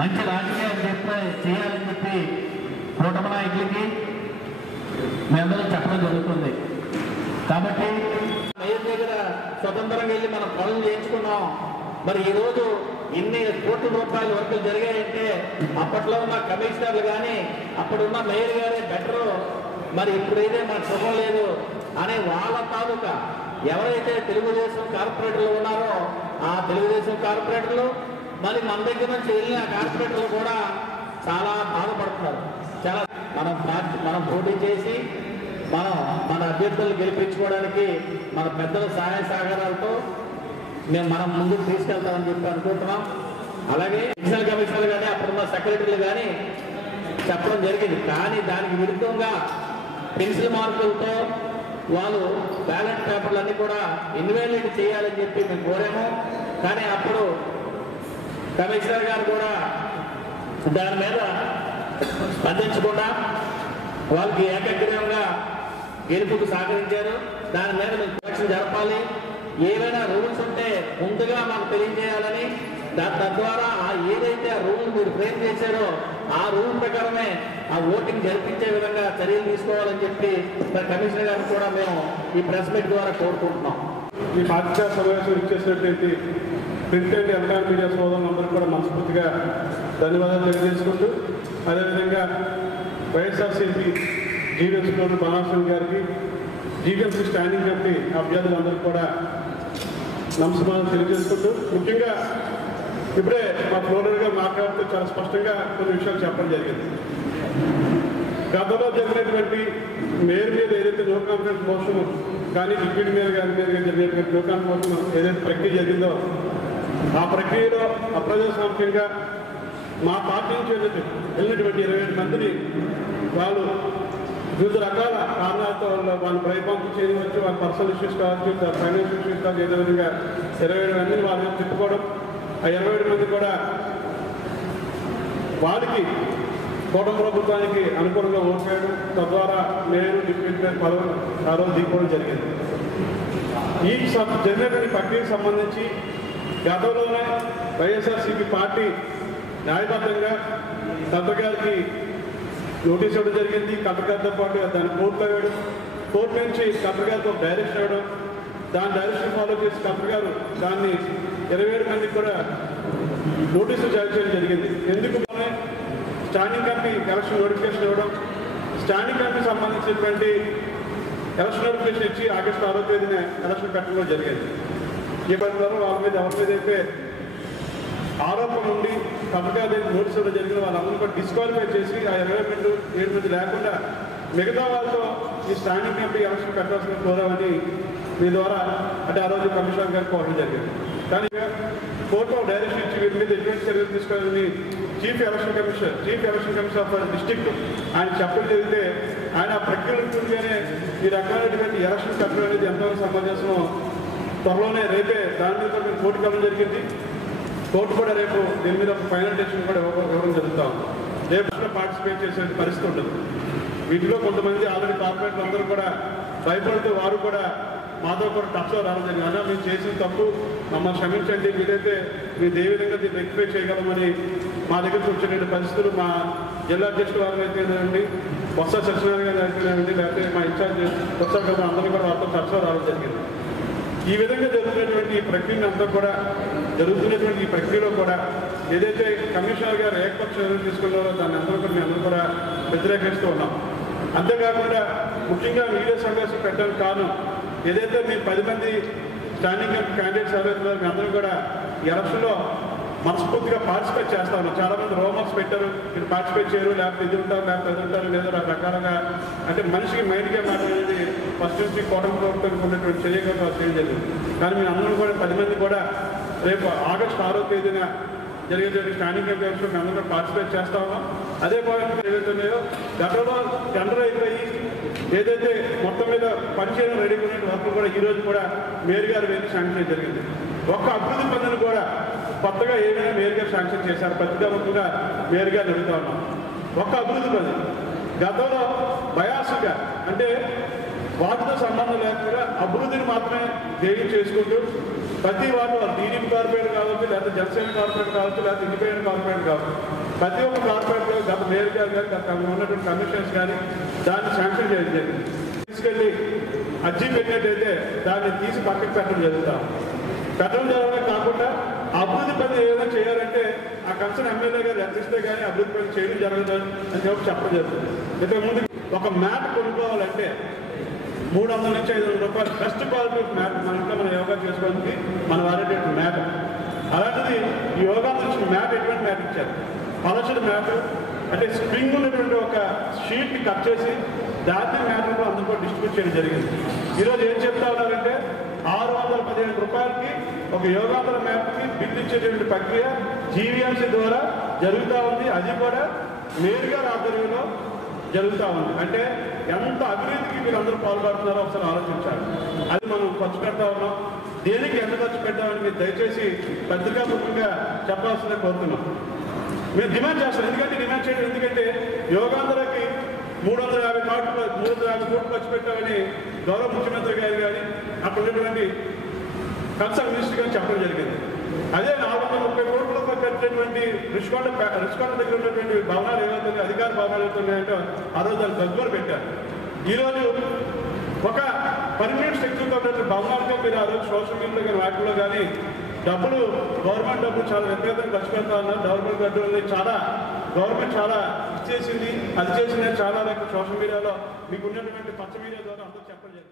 మంచి రాజకీయాలు చేయాలని చెప్పి కూటమి నాయకులకి మేమందరం చెప్పడం జరుగుతుంది. కాబట్టి మేయర్ దగ్గర స్వతంత్రంగా వెళ్ళి మనం పనులు చేయించుకున్నాం. మరి ఈరోజు ఇన్ని కోట్ల రూపాయల వర్కులు జరిగాయంటే అప్పట్లో ఉన్న కమిషనర్లు కానీ అప్పుడున్న మేయర్ గారే బెటరు, మరి ఇప్పుడైతే మనకు సుఖం లేదు అనే వాళ్ళ తాలూకా ఎవరైతే తెలుగుదేశం కార్పొరేటర్లు ఉన్నారో ఆ తెలుగుదేశం కార్పొరేటర్లు మరి మన దగ్గర నుంచి వెళ్ళిన కార్పొరేటర్లు కూడా చాలా బాధపడుతున్నారు. చాలా మనం పోటీ చేసి మన అభ్యర్థులు గెలిపించుకోవడానికి మన పెద్దల సహాయ సహకారాలతో మనం ముందుకు తీసుకెళ్తామని చెప్పి అనుకుంటున్నాం. అలాగే ఎడిషనల్ కమిషనర్లు కానీ అప్పుడున్న సెక్రటరీలు కానీ చెప్పడం జరిగింది. కానీ దానికి విరుద్ధంగా పెన్సిల్ మార్కులతో వాళ్ళు బ్యాలెట్ పేపర్లన్నీ కూడా ఇన్వాలిడ్ చేయాలని చెప్పి మేము కోరాము. కానీ అప్పుడు కమిషనర్ గారు కూడా దాని మీద స్పందించకుండా వాళ్ళకి ఏకగ్రీవంగా గెలుపుకు సహకరించారు. దాని మీద మేము ఎలక్షన్ జరపాలి, ఏవైనా రూల్స్ ఉంటే ముందుగా మాకు తెలియజేయాలని, తద్వారా ఏదైతే ఆ రూల్ మీరు ఫ్రేమ్ చేశారో ఆ రూల్ ప్రకారమే ఆ ఓటింగ్ జరిపించే విధంగా చర్యలు తీసుకోవాలని చెప్పి మరి కమిషనర్ గారిని కూడా మేము ఈ ప్రెస్ మీట్ ద్వారా కోరుకుంటున్నాం. ఈ పార్టీ సమావేశం ఇచ్చేసినటువంటి ప్రింట్ అండ్ ఎలక్ట్రానిక్ మీడియా సోదరులందరికీ కూడా మనస్ఫూర్తిగా ధన్యవాదాలు తెలియజేసుకుంటూ, అదేవిధంగా వైఎస్ఆర్సీపీ జీవీఎంసీ కోర్టు బాలాశ్వరి గారికి, జీవీఎంసీ స్టాండింగ్ కమిటీ అభ్యర్థులందరికీ కూడా నమస్కారాలు తెలియజేసుకుంటూ, ముఖ్యంగా ఇప్పుడే మా ఫ్లోరర్ గారు మాట్లాడుతూ చాలా స్పష్టంగా కొన్ని విషయాలు చెప్పడం జరిగింది. గతంలో జరిగినటువంటి మేయర్ మీద ఏదైతే నో కాన్ఫిడెన్స్ మోషన్ కానీ డిప్యూటీ మేయర్ గారి మీద జరిగినటువంటి నో కాన్ఫిడెన్స్ మోషన్ ఏదైతే ప్రక్రియ జరిగిందో ఆ ప్రక్రియలో అప్రజాస్వామికంగా మా పార్టీ నుంచి వెళ్ళినటువంటి 27 మందిని వాళ్ళు వివిధ రకాల కారణాలతో వాళ్ళు భయపంపు చేయవచ్చు, వాళ్ళ పర్సనల్ ఇష్యూస్ కావచ్చు, ఫైనాన్షియల్ ఇష్యూస్ కావచ్చు, ఏదో విధంగా 27 మందిని వాళ్ళని తిప్పుకోవడం, ఆ 27 మంది కూడా వారికి కూటమి ప్రభుత్వానికి అనుకూలంగా ఓడిపోయడం, తద్వారా మేయర్ డిప్యూటీ మేయర్ పదవులు ఆ రోజు దిగిపోవడం జరిగింది. ఈ జరిగినటువంటి ప్రక్రియకు సంబంధించి గతంలోనే వైఎస్ఆర్సీపీ పార్టీ న్యాయబద్ధంగా కలెక్టర్ గారికి నోటీస్ ఇవ్వడం జరిగింది. కలెక్టర్ గారితో పాటు దాన్ని కోర్టులో వేయడం, కోర్టు నుంచి కలెక్టర్ గారితో డైరెక్షన్ ఇవ్వడం, దాని డైరెక్షన్ ఫాలో చేసి కలెక్టర్ గారు దాన్ని 27 మందికి కూడా నోటీసులు జారీ చేయడం జరిగింది. ఎందుకు స్టాండింగ్ కమిటీ ఎలక్షన్ నోటిఫికేషన్ ఇవ్వడం, స్టాండింగ్ కమిటీకి సంబంధించినటువంటి ఎలక్షన్ నోటిఫికేషన్ ఇచ్చి ఆగస్టు 6వ తేదీన ఎలక్షన్ పెట్టడం జరిగింది. ఈ పరిధిలో వాళ్ళ మీద ఎవరి మీద అయితే ఆరోపణ నుండి కలెక్టర్ గారి నోటీస్ ఇవ్వడం జరిగిన వాళ్ళందరూ కూడా డిస్క్వాలిఫై చేసి ఆ 27 మంది లేకుండా మిగతా వాళ్ళతో ఈ స్టాండింగ్ కమిటీ ఎలక్షన్ పెట్టాల్సిన కోరామని మీ ద్వారా అంటే ఆ రోజు కమిషనర్ గారికి కోరడం జరిగింది. కానీ కోర్టు డైరెక్షన్ ఇచ్చి వీరి మీద ఎటువంటి చర్యలు తీసుకోవాలని chief election commissioner of district ఆయన చెప్పడం జరిగితే ఆయన ఆ ప్రక్రియ ఉంటుందిగానే ఈ రకమైనటువంటి ఎలక్షన్ కట్టడం అనేది ఎంతవరకు సమంజసమో త్వరలోనే రేపే దాని మీద మేము కోర్టుకు వెళ్ళడం జరిగింది. కోర్టు కూడా రేపు దీని మీద ఒక ఫైనల్ డెసిషన్ కూడా ఇవ్వడం జరుగుతూ ఉంది. రేపు పార్టిసిపేట్ చేసే పరిస్థితి ఉంటుంది. వీటిలో కొంతమంది ఆల్రెడీ కార్పొరేట్లు అందరూ కూడా భయపడుతూ వారు కూడా మాతో కూడా టచ్లో రావడం జరిగింది. అన్నా మేము చేసిన తప్పు మమ్మల్ని క్షమించండి, మీరైతే మీరు ఏ విధంగా దీన్ని రెక్టిఫై చేయగలమని మా దగ్గరకు వచ్చేటువంటి పరిస్థితులు మా జిల్లా అధ్యక్షుడు వారు అయితేనండి, బొత్స సత్యనారాయణ గారు అయితేనండి, లేకపోతే మా ఇన్ఛార్జ్ బొత్స గారు అందరూ కూడా వారితో టచ్లో రావడం జరిగింది. ఈ విధంగా జరుగుతున్నటువంటి ఈ ప్రక్రియను అంతా కూడా జరుగుతున్నటువంటి ఈ ప్రక్రియలో కూడా ఏదైతే కమిషనర్ గారు ఏకపక్ష చర్యలు తీసుకున్నారో దాన్ని అందరూ కూడా మేము అందరూ కూడా వ్యతిరేకిస్తూ ఉన్నాం. అంతేకాకుండా ముఖ్యంగా మీడియా సమావేశం పెట్టడానికి కారణం ఏదైతే మేము 10 మంది స్టాండింగ్ కమిటీ క్యాండిడేట్స్ ఎవరైతే మీ అందరూ కూడా ఎలక్షన్లో మనస్ఫూర్తిగా పార్టిసిపేట్ చేస్తా ఉన్నాం. చాలామంది రోమర్స్ పెట్టారు, మీరు పార్టిసిపేట్ చేయరు, లేకపోతే ఇది ఉంటారు, లేకపోతే అది ఉంటారు, లేదా రకరకాలుగా అంటే మనిషికి మైండ్గా మాట్లాడేది ఫస్ట్ నుంచి కూటమి ప్రభుత్వానికి ఉన్నటువంటి చర్యగా చేయడం జరిగింది. కానీ మేము అందరూ కూడా 10 మంది కూడా రేపు ఆగస్టు 6వ తేదీన జరిగేటువంటి స్టాండింగ్ కమిటీ ఎలక్షన్ మేము అందరూ పార్టిసిపేట్ చేస్తా ఉన్నాం. అదే పాయింట్ ఏదైతున్నాయో గతంలో టెండర్ అయిపోయి ఏదైతే మొత్తం మీద పనిచేయడం రెడీగా ఉన్న వర్క్ కూడా ఈరోజు కూడా మేయర్ గారు వెళ్ళి శాంక్షన్ జరిగింది. ఒక్క అభివృద్ధి పనులు కూడా కొత్తగా ఏమైనా మేయర్ గారు శాంక్షన్ చేశారు. ప్రతిగా మేయర్ గారిని అడుగుతా ఉన్నాం. ఒక్క అభివృద్ధి పని గతంలో బయాసుగా అంటే వాటితో సంబంధం లేకుండా అభివృద్ధిని మాత్రమే ధ్యేయం చేసుకుంటూ ప్రతి వాటి టీడీపీ కార్పొరేట్ కావచ్చు, లేకపోతే జనసేన కార్పొరేట్ కావచ్చు, లేకపోతే ఇండిపెండెంట్ కార్పొరేట్ కావచ్చు, ప్రతి ఒక్క కార్పొరేట్ గత మేయర్ గారు కానీ గత ఉన్నటువంటి కమిషనర్స్ కానీ దాన్ని శాంక్షన్ చేయడం జరిగింది. తీసుకెళ్ళి అర్జీ పెట్టినట్టయితే దాన్ని తీసి పక్కకు పెట్టడం జరుగుతాం. పెట్టడం జరగడమే కాకుండా అభివృద్ధి పని ఏదైనా చేయాలంటే ఆ కన్సర్న్ ఎమ్మెల్యే గారు ఎంతిస్తే కానీ అభివృద్ధి పని చేయడం జరగదు అని చెప్పడం జరుగుతుంది. ఇంతకుముందు ఒక మ్యాట్ కొనుక్కోవాలంటే 300 నుంచి 500 రూపాయలు బెస్ట్ క్వాలిటీ మ్యాట్ మన ఇంట్లో మనం యోగా చేసుకోవడానికి మనం వాడేటువంటి మ్యాట్. అలాంటిది ఈ యోగా నుంచి మ్యాట్ ఎటువంటి మ్యాట్ ఇచ్చారు, పలచడి మ్యాట్ అంటే స్ప్రింగ్ ఉన్నటువంటి ఒక షీట్ని కట్ చేసి దాన్ని మ్యాట్తో అందరికీ డిస్ట్రిబ్యూట్ చేయడం జరిగింది. ఈరోజు ఏం చెప్తా ఉన్నారంటే 615 రూపాయలకి ఒక యోగాంధ్ర మ్యాప్కి బిల్లు ఇచ్చేటువంటి ప్రక్రియ జీవీఎంసీ ద్వారా జరుగుతూ ఉంది. అది కూడా మేయర్ గారి ఆధ్వర్యంలో జరుగుతూ ఉంది. అంటే ఎంత అభివృద్ధికి వీళ్ళందరూ పాల్పడుతున్నారో ఒకసారి ఆలోచించాలి. అది మనం ఖర్చు పెడతా ఉన్నాం. దేనికి ఎంత ఖర్చు పెట్టామని మీరు దయచేసి పత్రికాముఖంగా చెప్పాల్సిందే కోరుతున్నాం. మేము డిమాండ్ చేస్తాం. డిమాండ్ చేయడం ఎందుకంటే యోగాంధ్రకి 350 కోట్లు ఖర్చు పెట్టామని గౌరవ ముఖ్యమంత్రి గారు కానీ అక్కడ ఉన్నటువంటి కన్సర్న్ మినిస్టర్ గారు చెప్పడం జరిగింది. అదే 430 కోట్లు కట్టేటువంటి రుషికొండ దగ్గర ఉన్నటువంటి భవనాలు ఏవైతే అధికార భవనాలు అవుతున్నాయంటే ఆ రోజు దాన్ని గగ్గోలు పెట్టారు. ఈరోజు ఒక పర్మనెంట్ స్ట్రక్చర్తో ఉన్నటువంటి భవనాలతో మీరు ఆ రోజు సోషల్ మీడియాలో కానీ వాటిలో కానీ డబ్బులు గవర్నమెంట్ డబ్బులు చాలా విపరీతంగా ఖర్చు పెడతా ఉన్నారు. గవర్నమెంట్ చాలా ఇచ్చేసింది, అది చేసింది చాలా రకాల సోషల్ మీడియాలో మీకు ఉన్నటువంటి పచ్చ మీడియా ద్వారా అందరూ చెప్పడం జరిగింది.